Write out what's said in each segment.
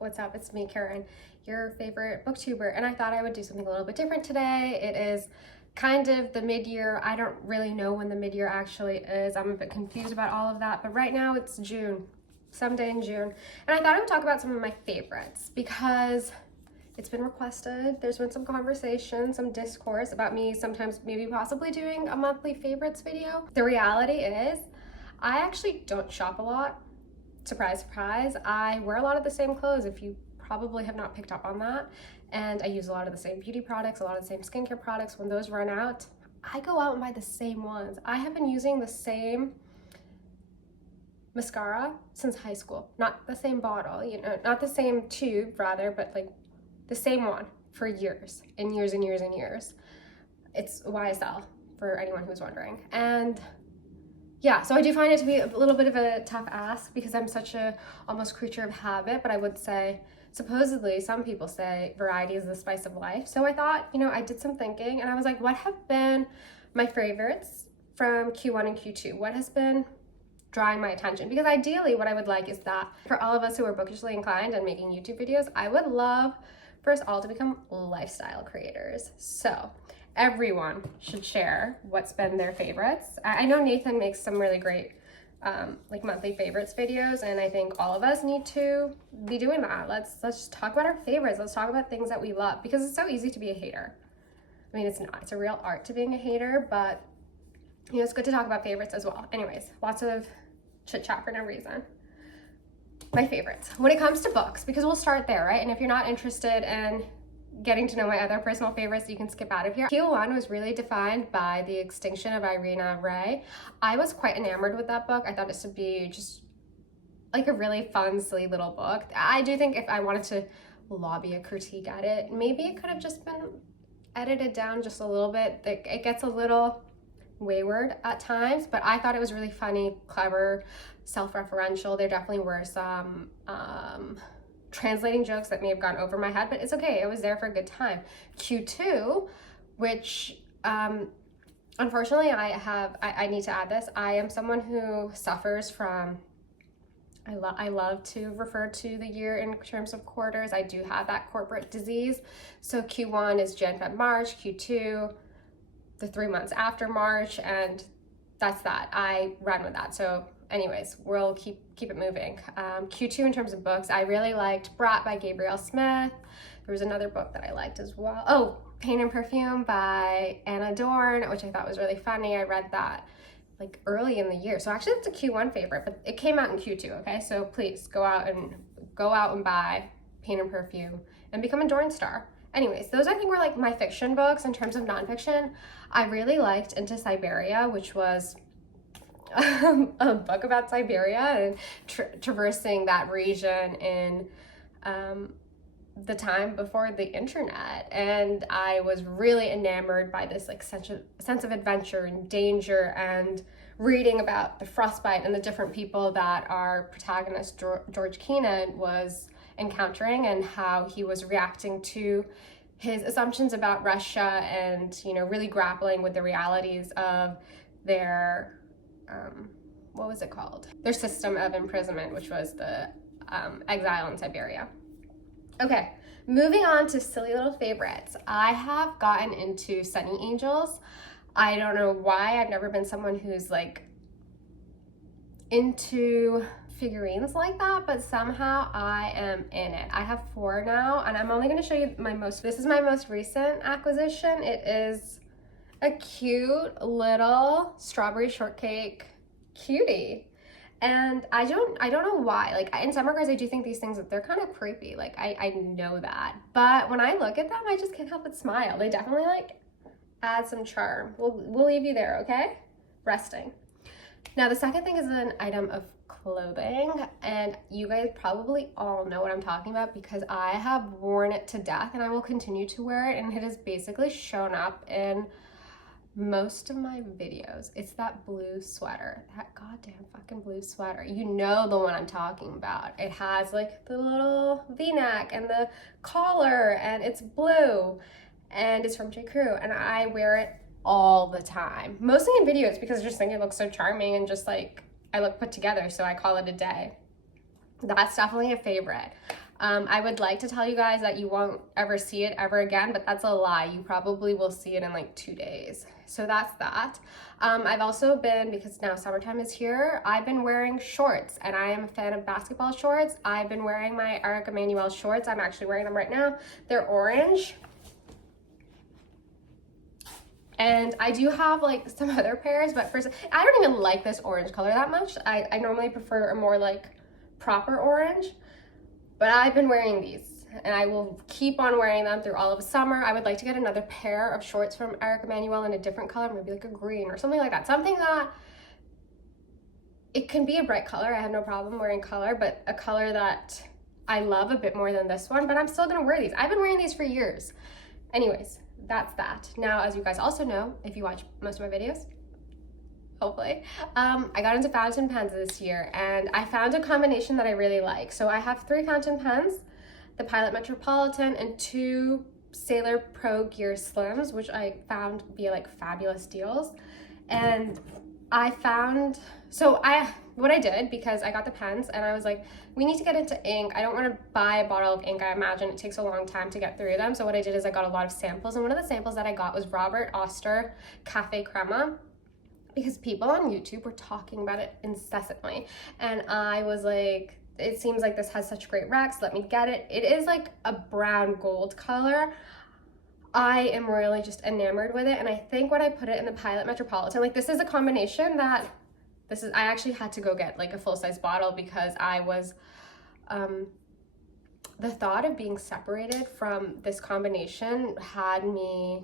What's up? It's me, Karen, your favorite booktuber, and I thought I would do something a little bit different today. It is kind of the mid-year. I don't really know when the mid-year actually is. I'm a bit confused about all of that, but right now it's June, someday in June, and I thought I would talk about some of my favorites because it's been requested. There's been some conversation, some discourse about me sometimes maybe possibly doing a monthly favorites video. The reality is I actually don't shop a lot. Surprise, surprise. I wear a lot of the same clothes, if you probably have not picked up on that. And I use a lot of the same beauty products, a lot of the same skincare products. When those run out, I go out and buy the same ones. I have been using the same mascara since high school. Not the same bottle, you know, not the same tube rather, but like the same one for years and years and years and years. It's YSL for anyone who's wondering. And yeah, so I do find it to be a little bit of a tough ask because I'm such a almost creature of habit, but I would say supposedly some people say variety is the spice of life. So I thought, you know, I did some thinking and I was like, what have been my favorites from Q1 and Q2? What has been drawing my attention? Because ideally what I would like is that for all of us who are bookishly inclined and making YouTube videos, I would love for us all to become lifestyle creators. So everyone should share what's been their favorites. I know Nathan makes some really great like monthly favorites videos, and I think all of us need to be doing that. Let's just talk about our favorites. Let's talk about things that we love, because it's so easy to be a hater. I mean, it's not. It's a real art to being a hater, but you know, it's good to talk about favorites as well. Anyways, lots of chit chat for no reason. My favorites when it comes to books, because we'll start there, right? And if you're not interested in getting to know my other personal favorites, you can skip out of here. Q1 was really defined by the Extinction of Irena Ray. I was quite enamored with that book. I thought it to be just like a really fun, silly little book. I do think if I wanted to lobby a critique at it, maybe it could have just been edited down just a little bit. It gets a little wayward at times, but I thought it was really funny, clever, self-referential. There definitely were some translating jokes that may have gone over my head, but it's okay. It was there for a good time. Q2, which unfortunately I need to add this. I am someone who suffers from, I love to refer to the year in terms of quarters. I do have that corporate disease. So Q1 is Jan, Feb, March, Q2, the 3 months after March, and that's that. I run with that. So anyways, we'll keep it moving. Q2 in terms of books, I really liked Brat by Gabriel Smith. There was another book that I liked as well. Oh, Pain and Perfume by Anna Dorn, which I thought was really funny. I read that like early in the year. So actually it's a Q1 favorite, but it came out in Q2, okay? So please go out and buy Pain and Perfume and become a Dorn star. Anyways, those I think were like my fiction books. In terms of nonfiction, I really liked Into Siberia, which was a book about Siberia and traversing that region in the time before the internet, and I was really enamored by this like sense of adventure and danger, and reading about the frostbite and the different people that our protagonist George Keenan was encountering and how he was reacting to his assumptions about Russia, and you know, really grappling with the realities of their what was it called? Their system of imprisonment, which was the exile in Siberia. Okay, moving on to silly little favorites. I have gotten into Sonny Angels. I don't know why. I've never been someone who's like into figurines like that, but somehow I am in it. I have 4 now, and I'm only going to show you this is my most recent acquisition. It is a cute little strawberry shortcake cutie, and I don't know why. Like in some regards I do think these things, that they're kind of creepy, like I know that, but when I look at them I just can't help but smile. They definitely like add some charm. We'll leave you there, okay? Resting. Now the second thing is an item of clothing, and you guys probably all know what I'm talking about because I have worn it to death, and I will continue to wear it, and it has basically shown up in most of my videos. It's that blue sweater, that goddamn fucking blue sweater. You know the one I'm talking about. It has like the little v-neck and the collar, and it's blue, and it's from J. Crew, and I wear it all the time, mostly in videos because I just think it looks so charming and just like I look put together, so I call it a day. That's definitely a favorite. I would like to tell you guys that you won't ever see it ever again, but that's a lie. You probably will see it in like 2 days. So that's that. I've also been, because now summertime is here, I've been wearing shorts, and I am a fan of basketball shorts. I've been wearing my Eric Emanuel shorts. I'm actually wearing them right now. They're orange. And I do have like some other pairs, but first, I don't even like this orange color that much. I normally prefer a more like proper orange, but I've been wearing these and I will keep on wearing them through all of summer. I would like to get another pair of shorts from Eric Emanuel in a different color, maybe like a green or something like that. Something that, it can be a bright color. I have no problem wearing color, but a color that I love a bit more than this one, but I'm still gonna wear these. I've been wearing these for years. Anyways, that's that. Now, as you guys also know, if you watch most of my videos, hopefully, I got into fountain pens this year, and I found a combination that I really like. So I have 3 fountain pens, the Pilot Metropolitan and 2 Sailor Pro Gear Slims, which I found via like fabulous deals. And I found, what I did, because I got the pens and I was like, we need to get into ink. I don't want to buy a bottle of ink. I imagine it takes a long time to get through them. So what I did is I got a lot of samples, and one of the samples that I got was Robert Oster Caffe Crema, because people on YouTube were talking about it incessantly. And I was like, it seems like this has such great recs, let me get it. It is like a brown gold color. I am really just enamored with it, and I think when I put it in the Pilot Metropolitan, like this is a combination that, I actually had to go get like a full-size bottle because I was, the thought of being separated from this combination had me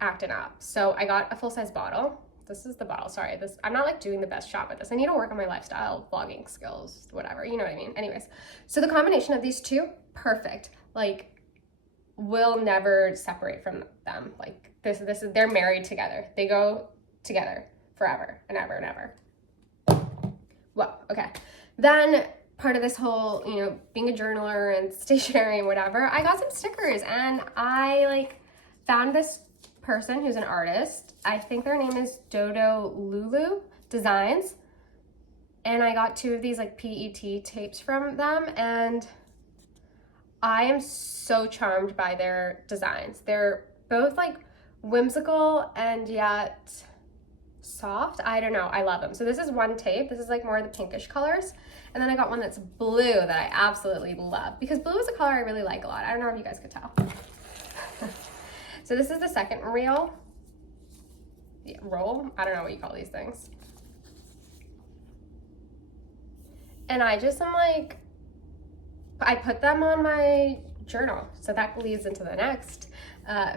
acting up. So I got a full-size bottle. This is the bottle, sorry. I'm not like doing the best job at this. I need to work on my lifestyle, vlogging skills, whatever, you know what I mean? Anyways, so the combination of these two, perfect. Like, will never separate from them. Like this is, they're married together. They go together forever and ever and ever. Well, okay. Then part of this whole, you know, being a journaler and stationery and whatever, I got some stickers, and I like found this person who's an artist. I think their name is Dodo Lulu Designs. And I got 2 of these like PET tapes from them, and I am so charmed by their designs. They're both like whimsical and yet soft. I don't know, I love them. So this is one tape. This is like more of the pinkish colors. And then I got one that's blue that I absolutely love, because blue is a color I really like a lot. I don't know if you guys could tell. So this is the second reel. Yeah, roll? I don't know what you call these things. And I just am like, I put them on my journal. So that leads into the next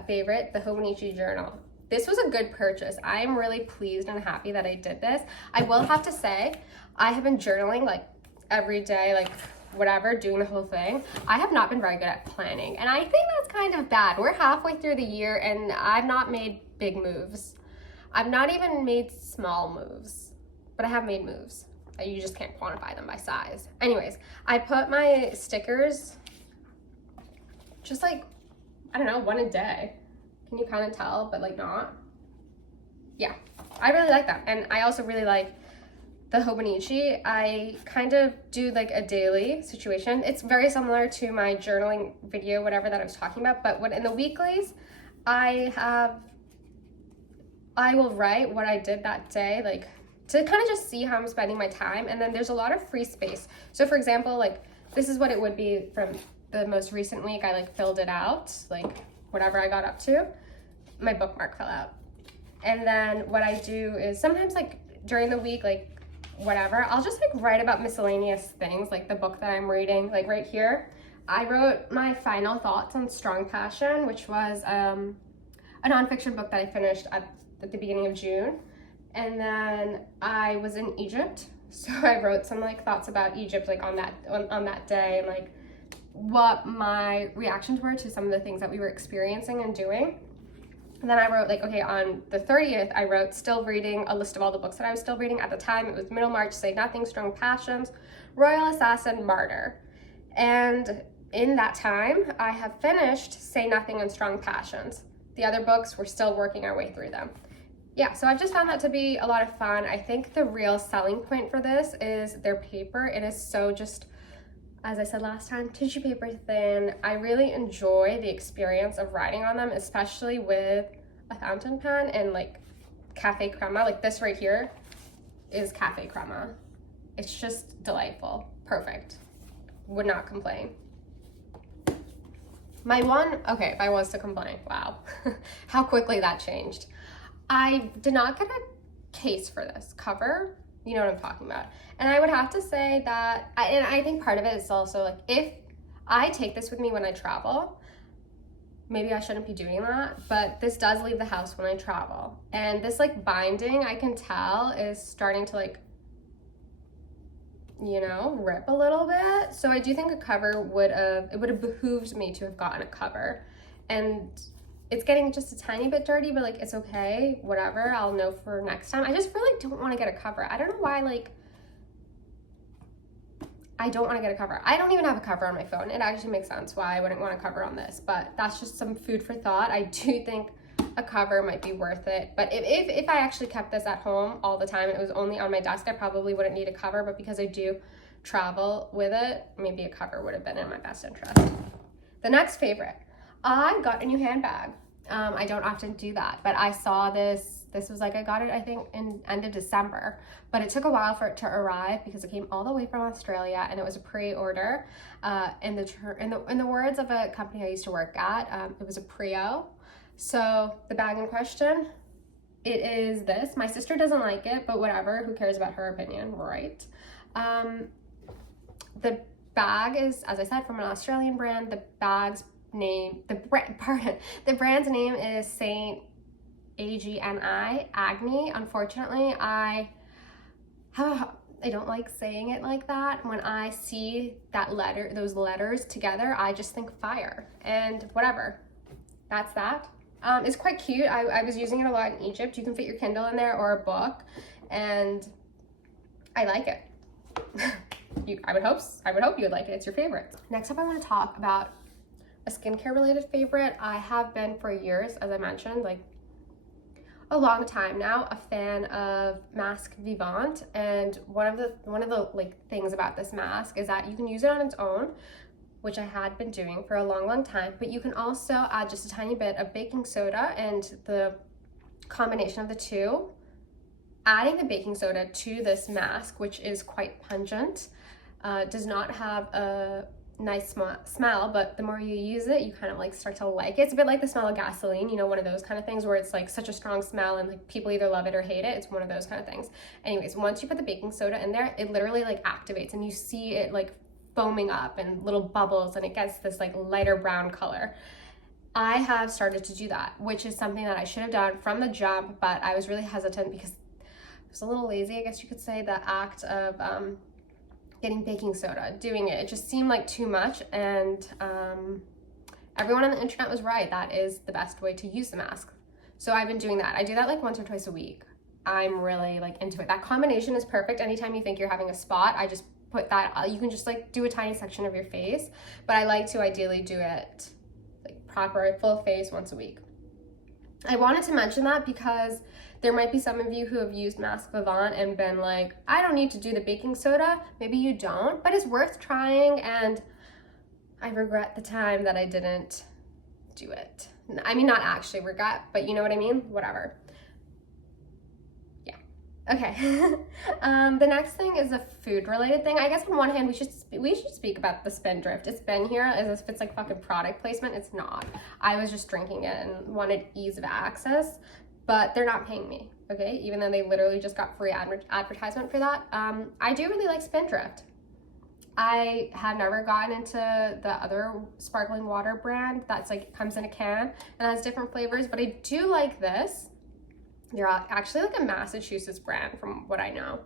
favorite, the Hobonochi journal. This was a good purchase. I am really pleased and happy that I did this. I will have to say, I have been journaling like every day, like whatever, doing the whole thing. I have not been very good at planning, and I think that's kind of bad. We're halfway through the year and I've not made big moves. I've not even made small moves, but I have made moves. You just can't quantify them by size. Anyways, I put my stickers just like, I don't know, 1 a day. Can you kind of tell, but like not? Yeah, I really like them. And I also really like the Hobonochi. I kind of do like a daily situation. It's very similar to my journaling video, whatever that I was talking about, but when in the weeklies, I will write what I did that day, like to kind of just see how I'm spending my time. And then there's a lot of free space. So for example, like this is what it would be from the most recent week. I like filled it out, like whatever I got up to, my bookmark fell out. And then what I do is sometimes like during the week, like whatever, I'll just like write about miscellaneous things, like the book that I'm reading. Like right here, I wrote my final thoughts on Strong Passion, which was a nonfiction book that I finished at the beginning of June. And then I was in Egypt, so I wrote some like thoughts about Egypt, like on that day, and like what my reactions were to some of the things that we were experiencing and doing. And then I wrote like, okay, on the 30th, I wrote still reading, a list of all the books that I was still reading at the time. It was middle March, Say Nothing, Strong Passions, Royal Assassin, Martyr. And in that time, I have finished Say Nothing and Strong Passions. The other books, we're still working our way through them. Yeah, so I've just found that to be a lot of fun. I think the real selling point for this is their paper. It is so just, As I said last time, tissue paper thin. I really enjoy the experience of writing on them, especially with a fountain pen and like Caffe Crema. Like this right here is Caffe Crema. It's just delightful. Perfect. Would not complain. My one, okay, if I was to complain, wow, how quickly that changed. I did not get a case for this cover. You know what I'm talking about. And I would have to say that, and I think part of it is also like, if I take this with me when I travel, maybe I shouldn't be doing that, but this does leave the house when I travel. And this like binding, I can tell is starting to like, you know, rip a little bit. So I do think a cover it would have behooved me to have gotten a cover. And it's getting just a tiny bit dirty, but like, it's okay, whatever, I'll know for next time. I just really don't want to get a cover. I don't know why, like, I don't want to get a cover. I don't even have a cover on my phone. It actually makes sense why I wouldn't want a cover on this, but that's just some food for thought. I do think a cover might be worth it, but if I actually kept this at home all the time and it was only on my desk, I probably wouldn't need a cover, but because I do travel with it, maybe a cover would have been in my best interest. The next favorite, I got a new handbag. I don't often do that, but I saw this was like, I got it, I think, in end of December, but it took a while for it to arrive because it came all the way from Australia and it was a pre-order. In the words of a company I used to work at, it was a Prio. So the bag in question, it is this. My sister doesn't like it, but whatever, who cares about her opinion, right? The bag is, as I said, from an Australian brand. The bag's name, the brand's name is Saint Agni. Unfortunately, I don't like saying it like that. When I see that letter, those letters together, I just think fire, and whatever, that's that. It's quite cute. I was using it a lot in Egypt. You can fit your Kindle in there or a book, and I like it. I would hope you would like it. It's your favorite. Next up, I want to talk about a skincare related favorite. I have been for years, as I mentioned, like a long time now, a fan of Masque Vivant, and one of the like things about this mask is that you can use it on its own, which I had been doing for a long time, but you can also add just a tiny bit of baking soda, and the combination of the two, adding the baking soda to this mask, which is quite pungent, does not have a nice smell, but the more you use it, you kind of like start to like it. It's a bit like the smell of gasoline, you know, one of those kind of things where it's like such a strong smell and like people either love it or hate it. It's one of those kind of things. Anyways, once you put the baking soda in there, it literally like activates and you see it like foaming up and little bubbles, and it gets this like lighter brown color. I have started to do that, which is something that I should have done from the jump, but I was really hesitant because I was a little lazy, I guess you could say. The act of getting baking soda, doing it just seemed like too much, and everyone on the internet was right. That is the best way to use the mask. So I've been doing that. I do that like once or twice a week. I'm really like into it. That combination is perfect. Anytime you think you're having a spot, I just put that, you can just like do a tiny section of your face, but I like to ideally do it like proper full face once a week. I wanted to mention that because there might be some of you who have used Masque Vivant and been like, I don't need to do the baking soda. Maybe you don't, but it's worth trying, and I regret the time that I didn't do it. I mean, not actually regret, but you know what I mean? Whatever. Okay, the next thing is a food related thing. I guess on one hand, we should speak about the Spindrift. It's been here as if it's like fucking product placement. It's not. I was just drinking it and wanted ease of access, but they're not paying me, okay? Even though they literally just got free advertisement for that. I do really like Spindrift. I have never gotten into the other sparkling water brand that's like comes in a can and has different flavors, but I do like this. They're actually like a Massachusetts brand from what I know,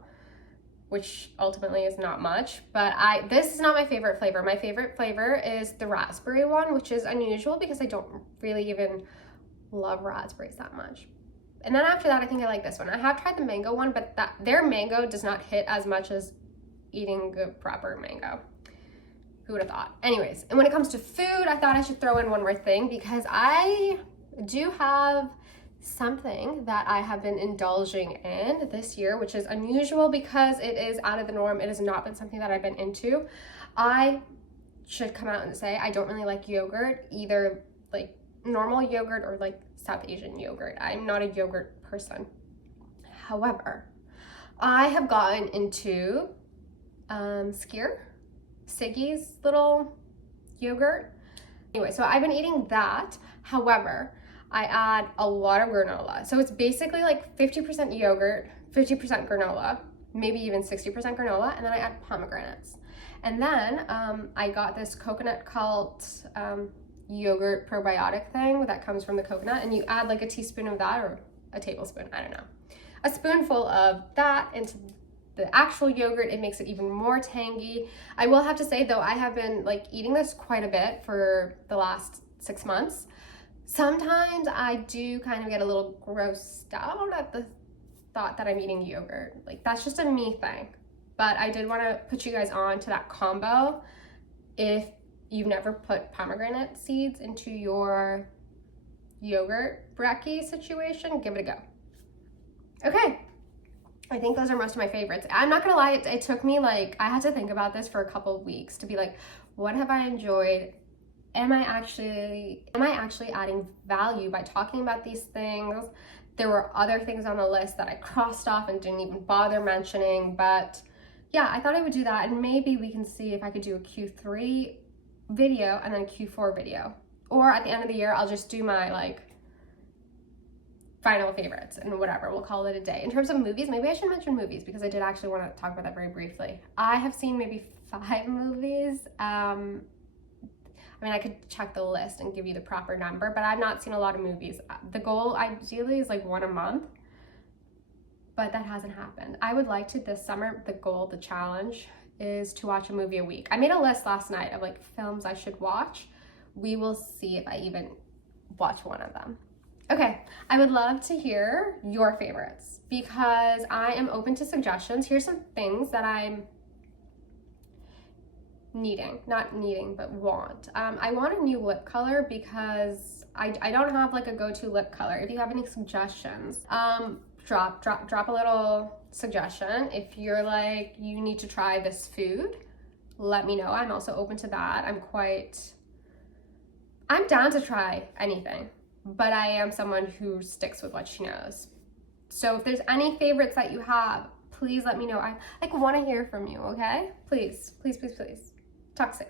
which ultimately is not much, but this is not my favorite flavor. My favorite flavor is the raspberry one, which is unusual because I don't really even love raspberries that much. And then after that, I think I like this one. I have tried the mango one, but their mango does not hit as much as eating good proper mango. Who would have thought? Anyways, and when it comes to food, I thought I should throw in one more thing because I do have something that I have been indulging in this year, which is unusual because it is out of the norm. It has not been something that I've been into. I should come out and say I don't really like yogurt, either like normal yogurt or like South Asian yogurt. I'm not a yogurt person. However, I have gotten into Skyr, Siggi's little yogurt. Anyway, so I've been eating that. However, I add a lot of granola. So it's basically like 50% yogurt, 50% granola, maybe even 60% granola, and then I add pomegranates. And then I got this Coconut Cult yogurt probiotic thing that comes from the coconut, and you add like a teaspoon of that, or a tablespoon, I don't know. A spoonful of that into the actual yogurt. It makes it even more tangy. I will have to say though, I have been like eating this quite a bit for the last 6 months. Sometimes I do kind of get a little grossed out at the thought that I'm eating yogurt. Like, that's just a me thing. But I did want to put you guys on to that combo. If you've never put pomegranate seeds into your yogurt brekkie situation, give it a go. Okay, I think those are most of my favorites. I'm not gonna lie, it took me like, I had to think about this for a couple of weeks to be like, what have I enjoyed? Am I actually adding value by talking about these things? There were other things on the list that I crossed off and didn't even bother mentioning, but yeah, I thought I would do that, and maybe we can see if I could do a Q3 video and then a Q4 video. Or at the end of the year, I'll just do my like final favorites and whatever, we'll call it a day. In terms of movies, maybe I should mention movies because I did actually want to talk about that very briefly. I have seen maybe 5 movies. I mean, I could check the list and give you the proper number, but I've not seen a lot of movies. The goal ideally is like 1 a month, but that hasn't happened. I would like to this summer, the challenge is to watch a movie a week. I made a list last night of like films I should watch. We will see if I even watch one of them. Okay, I would love to hear your favorites because I am open to suggestions. Here's some things that I'm not needing, but want. I want a new lip color because I don't have like a go-to lip color. If you have any suggestions, drop a little suggestion. If you're like, you need to try this food, let me know. I'm also open to that. I'm down to try anything, but I am someone who sticks with what she knows. So if there's any favorites that you have, please let me know. I like want to hear from you, okay? Please, please, please, please. Talk soon.